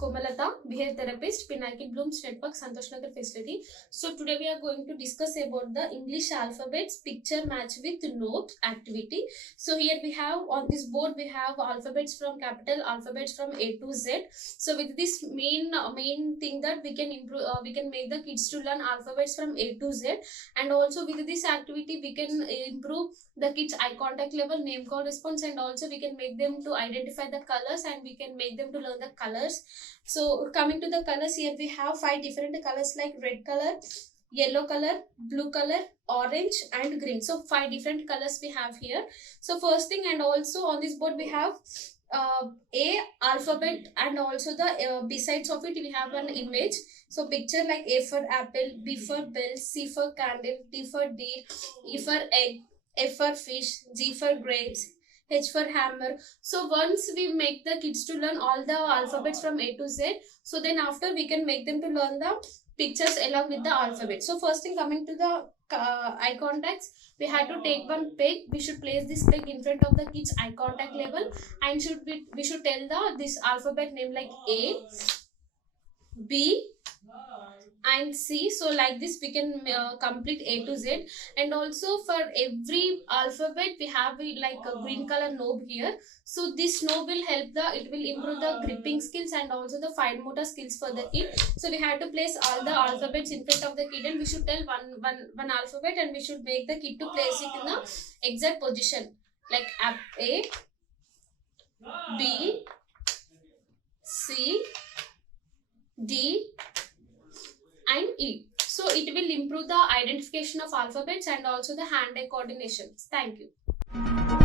Komalata, behavior therapist, Pinnacle Blooms Network, Santosh Nagar facility. So today we are going to discuss about the English alphabets picture match with note activity. So here we have on this board we have alphabets from capital, alphabets from A to Z. So with this main thing that we can improve, we can make the kids to learn alphabets from A to Z, and also with this activity we can improve the kids eye contact level, name call response, and also we can make them to identify the colors and we can make them to learn the colors. So coming to the colors, here we have 5 different colors like red color, yellow color, blue color, orange and green. So 5 different colors we have here. So first thing, and also on this board we have A alphabet, and also the besides of it we have an image. So picture like A for apple, B for bell, C for candle, D for deer, E for egg, F for fish, G for grapes, H for hammer. So once we make the kids to learn all the alphabets from A to Z, so then after we can make them to learn the pictures along with the alphabet. So first thing, coming to the eye contacts, we had to take one peg. We should place this peg in front of the kids eye contact level, and we should tell this alphabet name like A, B and C. So like this we can complete A to Z. And also for every alphabet we have like a green color knob here. So this knob will help it will improve the gripping skills and also the fine motor skills for the kid. So we have to place all the alphabets in front of the kid, and we should tell one alphabet, and we should make the kid to place it in the exact position like A, B, C, D and E. So it will improve the identification of alphabets and also the hand-eye coordination. Thank you.